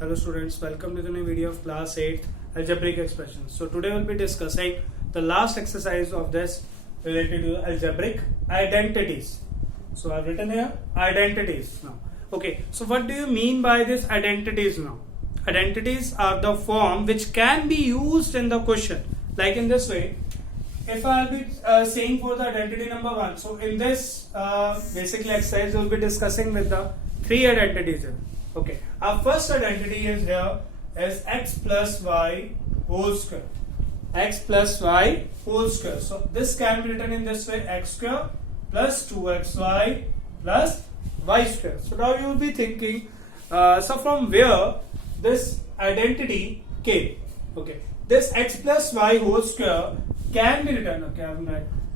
Hello students, welcome to the new video of class 8 algebraic expressions. So today we'll be discussing the last exercise of this related to algebraic identities. So I've written here identities now. Okay, so what do you mean by this identities now? Identities are the form which can be used in the question. Like in this way, if I'll be saying for the identity number 1, so in this basically exercise we'll be discussing with the 3 identities here. Okay, our first identity is here is x plus y whole square. X plus y whole square. So this can be written in this way: x square plus 2xy plus y square. So now you will be thinking, so from where this identity came? Okay, this x plus y whole square can be written. Okay, I'm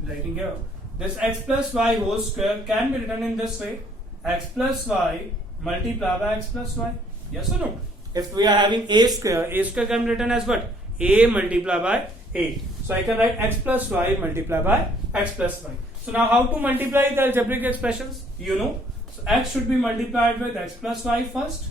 writing here. This x plus y whole square can be written in this way: x plus y multiply by x plus y. Yes or no? If we are having a square can be written as what? A multiply by 8. So I can write x plus y multiply by x plus y. So now how to multiply the algebraic expressions? You know. So x should be multiplied with x plus y first.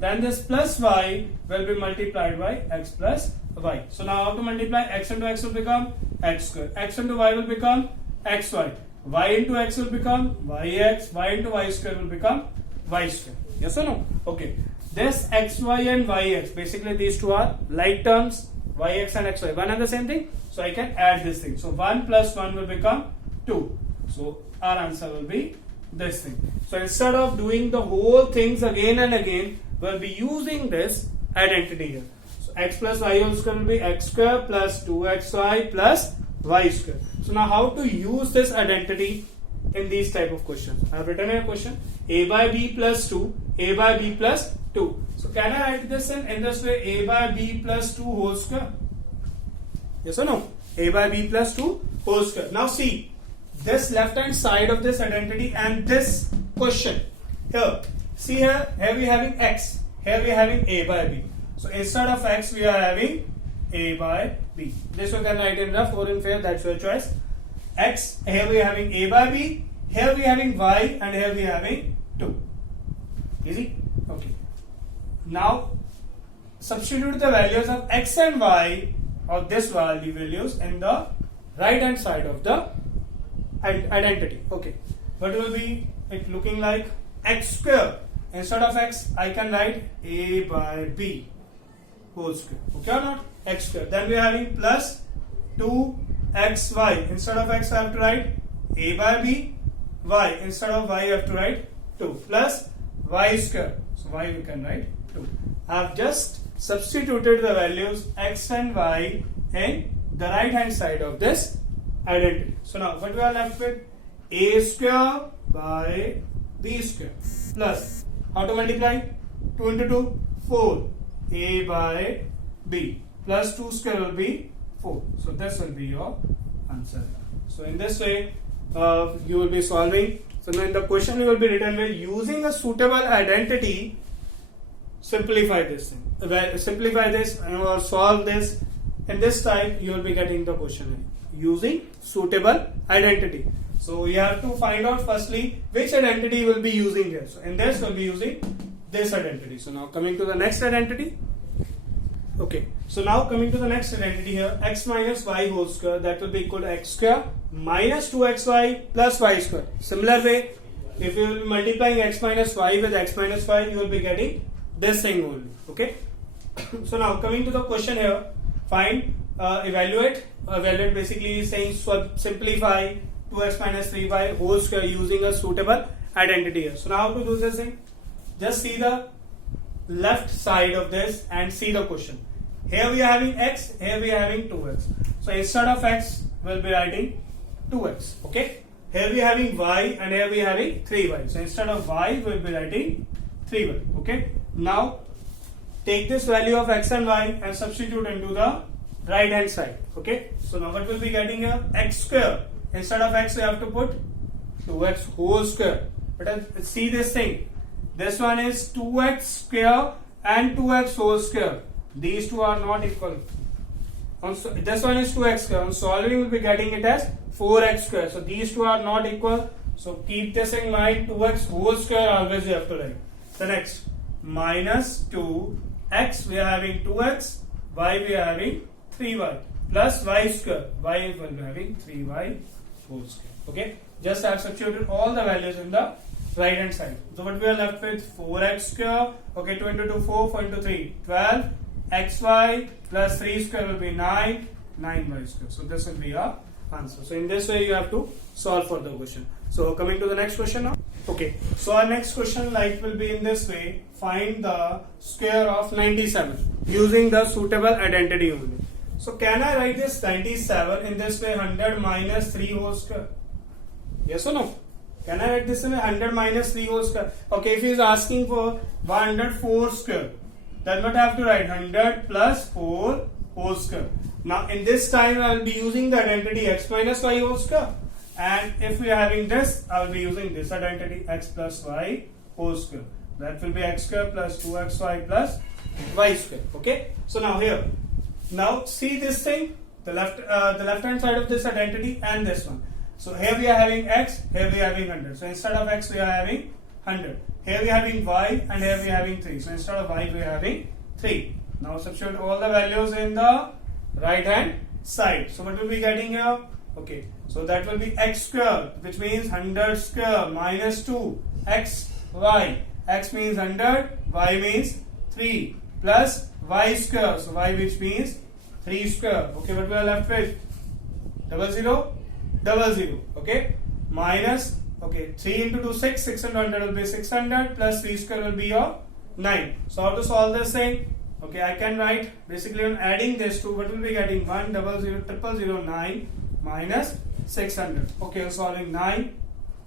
Then this plus y will be multiplied by x plus y. So now how to multiply? X into x will become x square. X into y will become xy. Y into x will become yx. Y into y square will become y square. Yes or no? Okay. This xy and yx, basically these two are like terms, yx and xy. One and the same thing. So I can add this thing. So 1 plus 1 will become 2. So our answer will be this thing. So instead of doing the whole things again and again, we'll be using this identity here. So x plus y whole square will be x square plus 2xy plus y square. So now how to use this identity in these type of questions? I have written a question: a by b plus 2, a by b plus 2. So can I write this in this way: a by b plus 2 whole square? Yes or no? A by b plus 2 whole square. Now see this left hand side of this identity and this question here. See here we are having x, here we are having a by b. So instead of x we are having a by b. This we can write in rough or in fair, that's your choice. X, here we are having a by b, here we are having y, and here we are having 2. Easy? Okay. Now substitute the values of x and y of this value values in the right hand side of the identity. Okay. What will be it looking like? X square. Instead of x, I can write a by b whole square. Okay or not? X square. Then we are having plus 2xy. Instead of x, I have to write a by b. Y. Instead of y, I have to write 2 plus y square. So y we can write 2. I have just substituted the values x and y in the right hand side of this identity. So now what we are left with? A square by b square plus, how to multiply? 2 into 2, 4. A by b plus 2 square will be 4. So this will be your answer. So in this way you will be solving. So now in the question you will be written with using a suitable identity, simplify this thing. Simplify this or solve this. In this type you will be getting the question using suitable identity. So you have to find out firstly which identity will be using here. So in this we'll be using this identity. So now coming to the next identity. Okay, so now coming to the next identity here, x minus y whole square, that will be equal to x square minus 2xy plus y square. Similar way, if you will be multiplying x minus y with x minus y, you will be getting this thing only. Okay. So now coming to the question here, find, evaluate basically is saying simplify 2x minus 3y whole square using a suitable identity here. So now how to do this thing? Just see the left side of this and see the question. Here we are having x, here we are having 2x. So instead of x, we'll be writing 2x. Okay. Here we are having y and here we are having 3y. So instead of y, we'll be writing 3y. Okay. Now take this value of x and y and substitute into the right hand side. Okay. So now what we'll be getting here? X square. Instead of x, we have to put 2x whole square. But see this thing. This one is 2x square and 2x whole square. These two are not equal. This one is 2x square. On solving, we will be getting it as 4x square. So these two are not equal. So keep this in mind. 2x whole square always you have to write. The next, minus 2, x we are having 2x, y we are having 3y, plus y square, y will be having 3y whole square. Okay, just I have substituted all the values in the right hand side. So what we are left with, 4x square, okay, 2 into 2, 4, 4 into 3, 12, xy plus 3 square will be 9, 9y square. So this will be our answer. So in this way you have to solve for the question. So coming to the next question now. Okay, so our next question like will be in this way, find the square of 97 using the suitable identity only. So can I write this 97 in this way, 100 minus 3 whole square? Yes or no? Can I write this in 100 minus 3 whole square? Okay, if he is asking for 104 square, then what I have to write? 100 plus 4 whole square. Now in this time I will be using the identity x minus y whole square. And if we are having this, I will be using this identity x plus y whole square. That will be x square plus 2xy plus y square. Okay. So now here, now see this thing, the left hand side of this identity and this one. So here we are having x, here we are having 100. So instead of x we are having 100. Here we are having y and here we are having 3. So instead of y we are having 3. Now substitute all the values in the right hand side. So what will be getting here? Okay, so that will be x square, which means 100 square minus 2 x y. X means 100, y means 3 plus y square. So y which means 3 square. Okay, what we are left with? 00, 00. Okay, minus, okay, 3 into 2 6, 600 will be 600 plus 3 square will be your 9. So how to solve this thing? Okay, I can write basically on adding this two, what will be getting? 1 0 0 0 0 9 minus 600. Okay, so solving 9,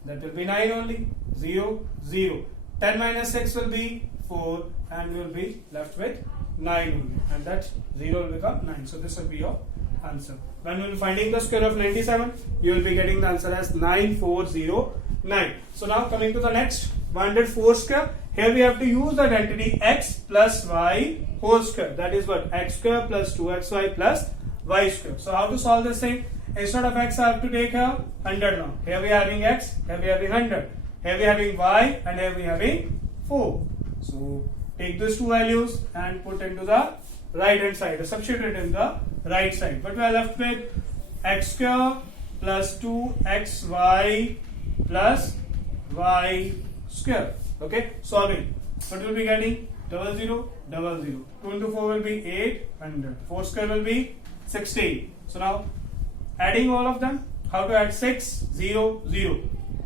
that will be 9 only. 0 0. 10 minus 6 will be 4 and we will be left with 9 only, and that 0 will become 9. So this will be your answer. When you will be finding the square of 97, you will be getting the answer as 9409. So now coming to the next, 104 square. Here we have to use the identity x plus y whole square. That is what? X square plus 2xy plus y square. So how to solve this thing? Instead of x I have to take here 100 now. Here we are having x, here we are having 100. Here we are having y and here we are having 4. So take these two values and put into the right hand side. Substitute it in the right side. What we are left with? X square plus 2xy plus y square. Okay, solving. What will be getting? 00 0 0. 2 into 4 will be 800. 4 square will be 16. So now adding all of them, how to add? 6 0 0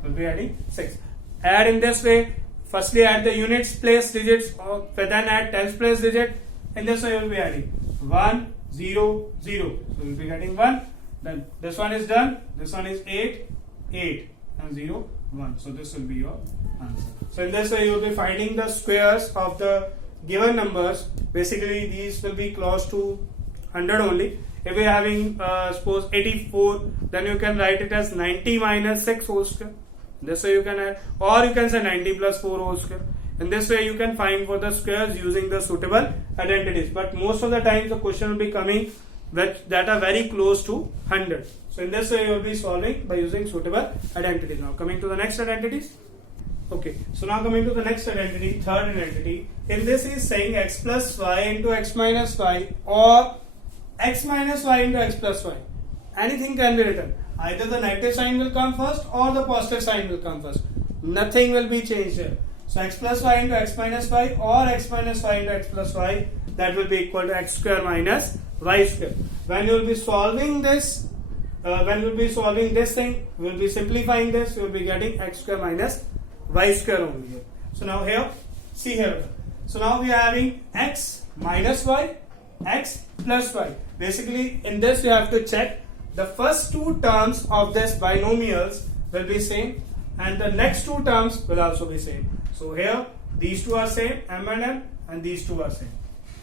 will be adding 6. Add in this way. Firstly add the units place digits, or then add tens place digit. In this way you will be adding 1 0 0. So we will be getting 1. Then this one is done. This one is 8 8 and 0 1. So this will be your answer. So in this way you will be finding the squares of the given numbers. Basically these will be close to 100 only. If we are having suppose 84, then you can write it as 90 minus 6 whole square. This way you can add, or you can say 90 plus 4 whole square. In this way you can find for the squares using the suitable identities. But most of the times the question will be coming that are very close to 100. So in this way you will be solving by using suitable identities. Now coming to the next identities. Okay, so now coming to the next identity, third identity. In this is saying x plus y into x minus y, or x minus y into x plus y. Anything can be written. Either the negative sign will come first or the positive sign will come first. Nothing will be changed here. So x plus y into x minus y or x minus y into x plus y, that will be equal to x square minus y square. When you will be solving this, thing, we will be simplifying this. We will be getting x square minus y square only here. So now here, see here. So now we are having x minus y, x plus y. Basically in this you have to check the first two terms of this binomials will be same and the next two terms will also be same. So here these two are same, m and these two are same.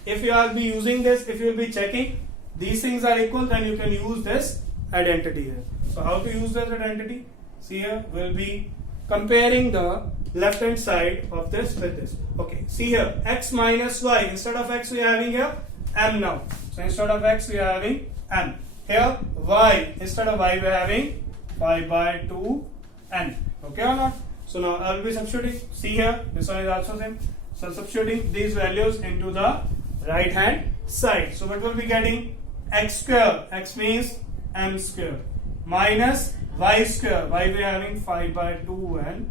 If you will be using this, if you will be checking these things are equal, then you can use this identity here. So how to use this identity? See here, we will be comparing the left hand side of this with this. Okay, see here, x minus y, instead of x we are having here m now. So instead of x we are having m. Here y, instead of y we are having 5 by 2 n. Okay or not? So now I will be substituting. See here, this one is also same. So I'm substituting these values into the right hand side. So what will be getting? X square, x means m square, minus y square, y we are having 5 by 2 and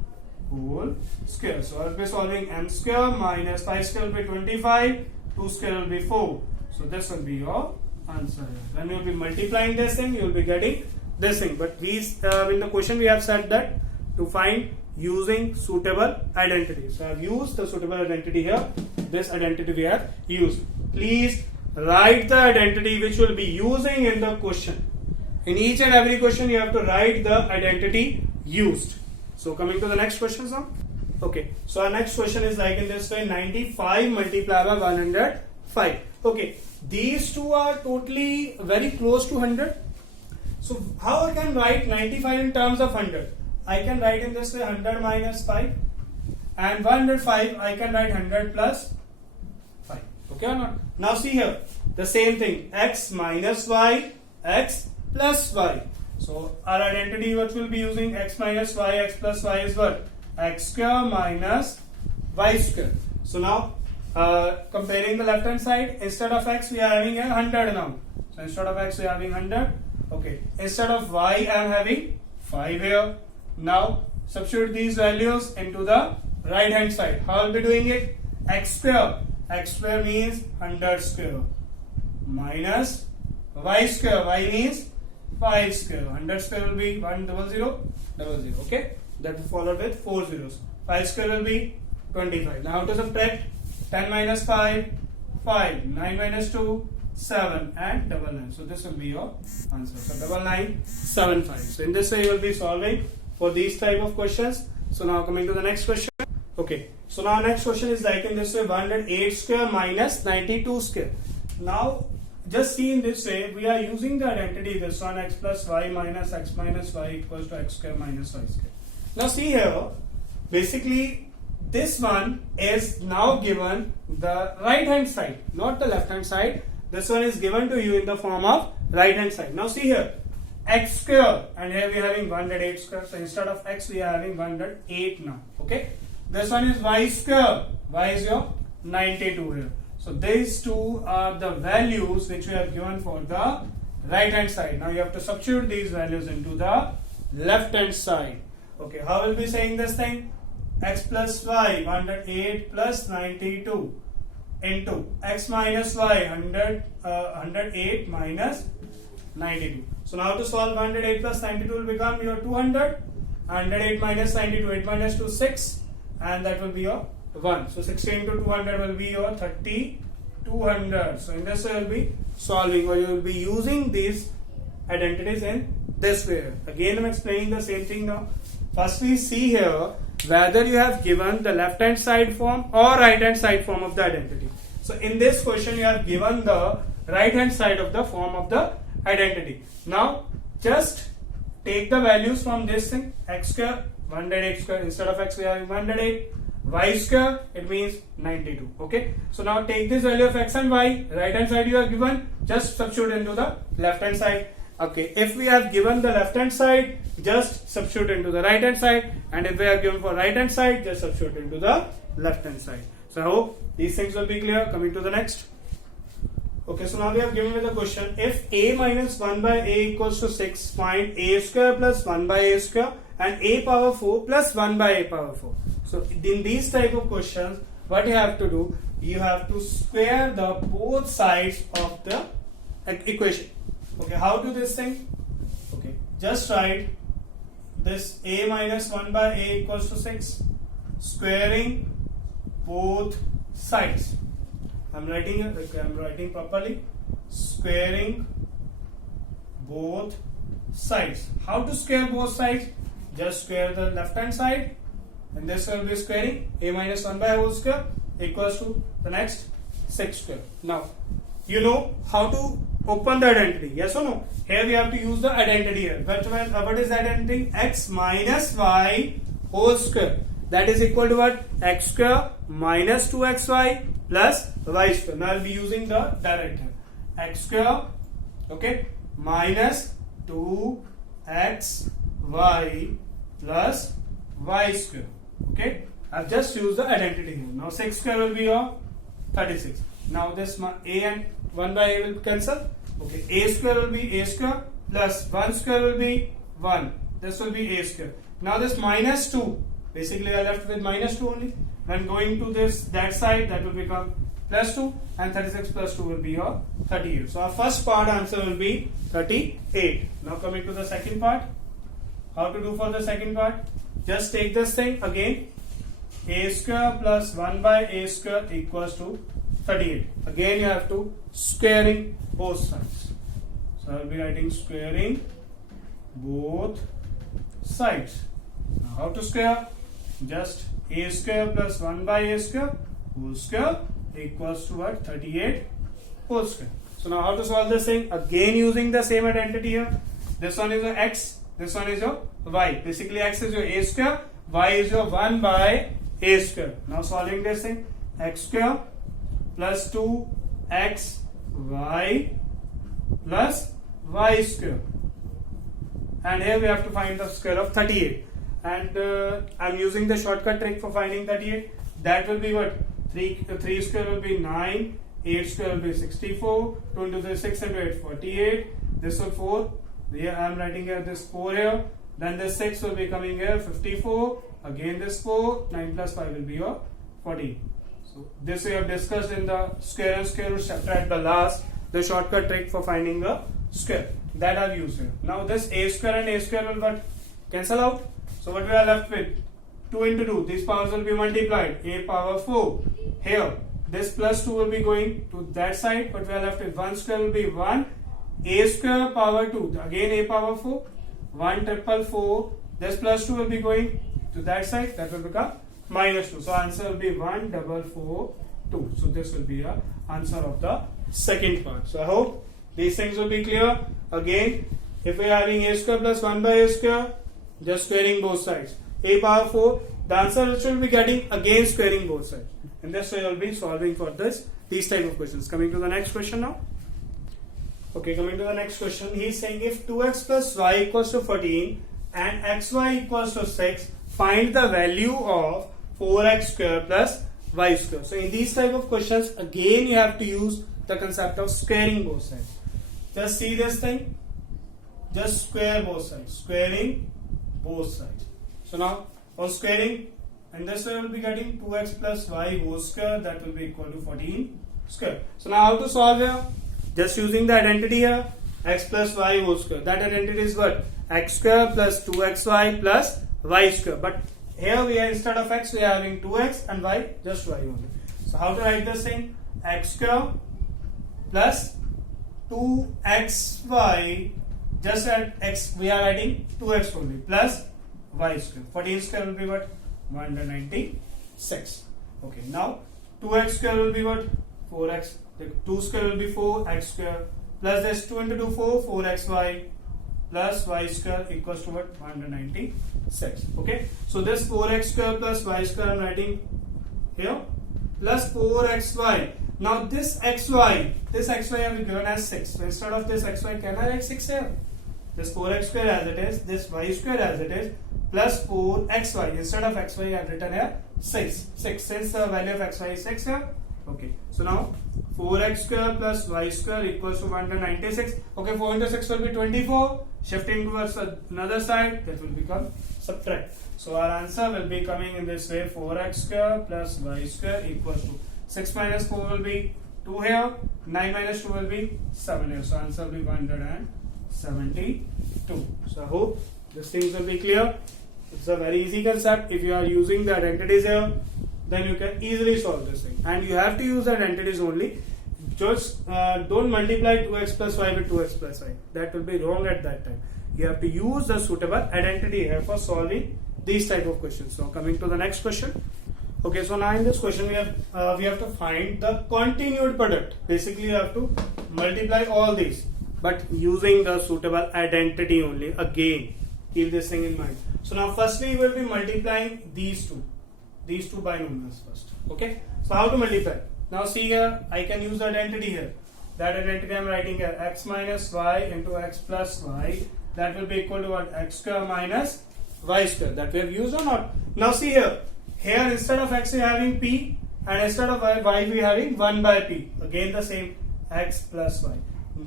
whole square. So I'll be solving m square minus 5 square will be 25, 2 square will be 4. So this will be your answer. When you will be multiplying this thing, you will be getting this thing. But these in the question we have said that to find using suitable identity. So I have used the suitable identity here. This identity we have used. Please write the identity which will be using in the question. In each and every question you have to write the identity used. So coming to the next question now. Okay, so our next question is like in this way: 95 multiplied by 105. Okay, these two are totally very close to 100. So how I can write 95 in terms of 100? I can write in this way 100 minus 5, and 105 I can write 100 plus 5. Okay or not? Now see here, the same thing, x minus y, x plus y. So our identity what will be using, x minus y, x plus y is what? X square minus y square. So now comparing the left hand side, instead of x we are having a 100 now. So instead of x we are having 100. Okay, instead of y I am having 5 here. Now substitute these values into the right hand side. How I'll be doing it? X square means 100 square, minus y square, y means 5 square. 100 square will be 100 00. Okay, that will follow with 4 zeros. 5 square will be 25. Now how to subtract? 10 minus 5, 5. 9 minus 2, 7, and 99. So this will be your answer. So 9975. So in this way you will be solving for these type of questions. So now coming to the next question. Okay, so now next question is like in this way: 108 square minus 92 square. Now just see in this way, we are using the identity this one, x plus y minus x minus y equals to x square minus y square. Now see here, basically this one is now given the right hand side, not the left hand side. This one is given to you in the form of right hand side. Now see here, x square, and here we are having 108 square. So instead of x we are having 108 now. Okay, this one is y square, y is your 92 here. So these two are the values which we have given for the right hand side. Now you have to substitute these values into the left hand side. Okay, how will be saying this thing? X plus y, 108 plus 92 into x minus y, 108 minus 92. So now to solve 108 plus 92 will become your 200. 108 minus 92, 8 minus 2, 6, and that will be your 1. So 60 into 200 will be your 3200. So in this way you will be solving, or you will be using these identities in this way. Again I am explaining the same thing now. First we see here whether you have given the left hand side form or right hand side form of the identity. So in this question you have given the right hand side of the form of the identity. Now just take the values from this thing, x square, 108 square, instead of x we are having 108, y square, it means 92. Okay, so now take this value of x and y, right hand side you are given, just substitute into the left hand side. Okay, if we have given the left hand side, just substitute into the right hand side, and if we are given for right hand side, just substitute into the left hand side. So I hope these things will be clear. Coming to the next. Okay, so now we have given me the question: if a minus 1 by a equals to 6, find a square plus 1 by a square and a power 4 plus 1 by a power 4. So in these type of questions, what you have to do, you have to square the both sides of the equation. Okay, how to this thing? Okay, just write this a minus 1 by a equals to 6, squaring both sides. I'm writing it. Okay, I'm writing properly. Squaring both sides. How to square both sides? Just square the left hand side, and this will be squaring a minus 1 by a whole square equals to the next 6 square. Now you know how to open the identity, yes or no? Here we have to use the identity here. But what is the identity? X minus y whole square. That is equal to what? X square minus 2xy plus y square. Now I will be using the direct here. X square, okay, minus 2xy plus y square. Okay, I've just used the identity here. Now 6 square will be your 36. Now this a and 1 by a will cancel. Okay, a square will be a square plus 1 square will be 1. This will be a square. Now this minus 2. Basically I left with minus 2 only. When going to that side, that will become plus 2, and 36 plus 2 will be your 38. So our first part answer will be 38. Now coming to the second part. How to do for the second part? Just take this thing again. A square plus 1 by a square equals to 38. Again you have to squaring both sides. So I will be writing squaring both sides. Now how to square? Just a square plus 1 by a square whole square equals to what? 38 whole square. So now how to solve this thing? Again using the same identity here. This one is your x, this one is your y. Basically x is your a square, y is your 1 by a square. Now solving this thing, x square plus 2xy plus y square. And here we have to find the square of 38. And I'm using the shortcut trick for finding 38. That will be what? 3 square will be 9, 8 square will be 64, 2 into 3 6 into 8 48. This will 4. Here I am writing here this 4 here. Then this 6 will be coming here 54. Again this 4. 9 plus 5 will be your 14. So this we have discussed in the square and square root chapter at the last. The shortcut trick for finding the square that I've used here. Now this a square and a square will what? Cancel out. So what we are left with? 2 into 2. These powers will be multiplied. A power 4. Here this plus 2 will be going to that side. But we are left with 1 square will be 1. A square power 2. Again a power 4. 1 triple 4. This plus 2 will be going to that side. That will become minus 2. So answer will be 1 double 4 2. So this will be the answer of the second part. So I hope these things will be clear. Again, if we are having a square plus 1 by a square, just squaring both sides. A power 4. The answer which will be getting again squaring both sides. In this way, you will be solving for these type of questions. Coming to the next question now. Okay, coming to the next question. He is saying if 2x plus y equals to 14 and xy equals to 6, find the value of 4x square plus y square. So in these type of questions, again you have to use the concept of squaring both sides. Just see this thing. Just square both sides. Squaring both sides. So now on squaring, in this way we will be getting 2x plus y whole square, that will be equal to 14 square. So now how to solve here? Just using the identity here, x plus y whole square. That identity is what? X square plus 2xy plus y square. But here we are, instead of x we are having 2x and y, just y only. So how to write this thing? X square plus 2xy, just at x we are adding 2x only, plus y square. 14 square will be what? 196. Okay, now 2x square will be what? 4x. The 2 square will be 4x square plus this 2 into 2 4, 4xy plus y square equals to what? 196. Okay, so this 4x square plus y square I am writing here plus 4xy. Now this xy I have given as 6. So instead of this xy, can I write 6 here? This 4x square as it is, this y square as it is, plus 4xy. Instead of xy I have written here 6. Since the value of xy is 6 here. Okay, so now 4x square plus y square equals to 196. Okay, 4 into 6 will be 24. Shifting towards another side, that will become subtract. So our answer will be coming in this way: 4x square plus y square equals to 6 minus 4 will be 2 here, 9 minus 2 will be 7 here. So answer will be 172. So I hope these things will be clear. It's a very easy concept. If you are using the identities here, then you can easily solve this thing. And you have to use the identities only. Just don't multiply 2x plus y with 2x plus y. That will be wrong at that time. You have to use the suitable identity here for solving these type of questions. So coming to the next question. Okay, so now in this question we have to find the continued product. Basically you have to multiply all these, but using the suitable identity only. Again, keep this thing in mind. So now firstly we will be multiplying these two binomials first. Okay, so how to multiply? Now see here, I can use the identity here. That identity I am writing here: x minus y into x plus y. That will be equal to what? X square minus y square. That we have used or not? Now see here, here instead of x we are having p, and instead of y we are having 1 by p. Again the same, x plus y.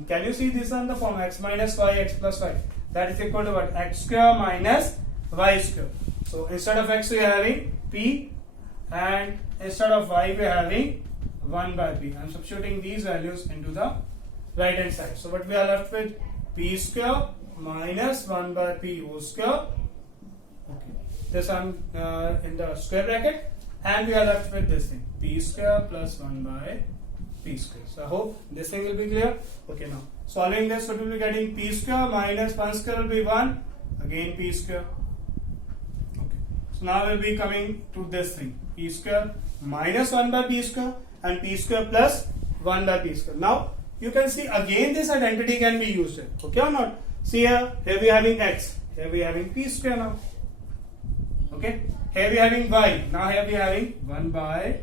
Can you see this on the form x minus y, x plus y? That is equal to what? X square minus y square. So instead of x we are having p, and instead of y we are having 1 by p. I am substituting these values into the right hand side. So what we are left with? P square minus 1 by p whole square. Okay. This I'm in the square bracket, and we are left with this thing, p square plus 1 by p square. So I hope this thing will be clear. Okay, now solving this, what will be getting? P square minus 1 square will be 1, again p square. Okay, so now we'll be coming to this thing, p square minus 1 by p square and p square plus 1 by p square. Now you can see again this identity can be used here. Okay or not? See here we are having x, here we are having p square now. Okay, here we are having y, now here we are having 1 by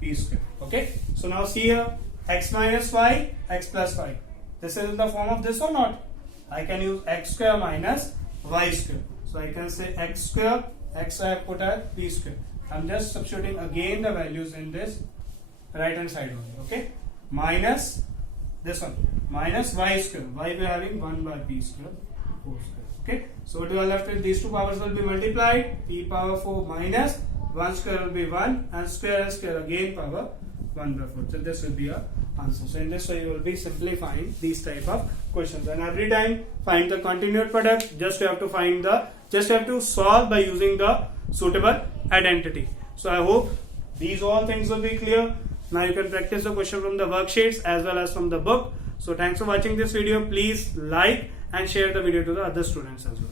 p square. Okay, so now see here, x minus y, x plus y. This is in the form of this or not? I can use x square minus y square. So I can say x square, x I have put as p square. I'm just substituting again the values in this right hand side only. Okay, minus this one, minus y square. Y we are having 1 by p square whole square. Okay, so what we are left with? These two powers will be multiplied. P power 4 minus 1 square will be 1, and square and square again power 1 by 4. So this will be our answer. So in this way you will be simplifying these type of questions, and every time find the continued product, just you have to solve by using the suitable identity. So I hope these all things will be clear. Now you can practice the question from the worksheets as well as from the book. So thanks for watching this video. Please like and share the video to the other students as well.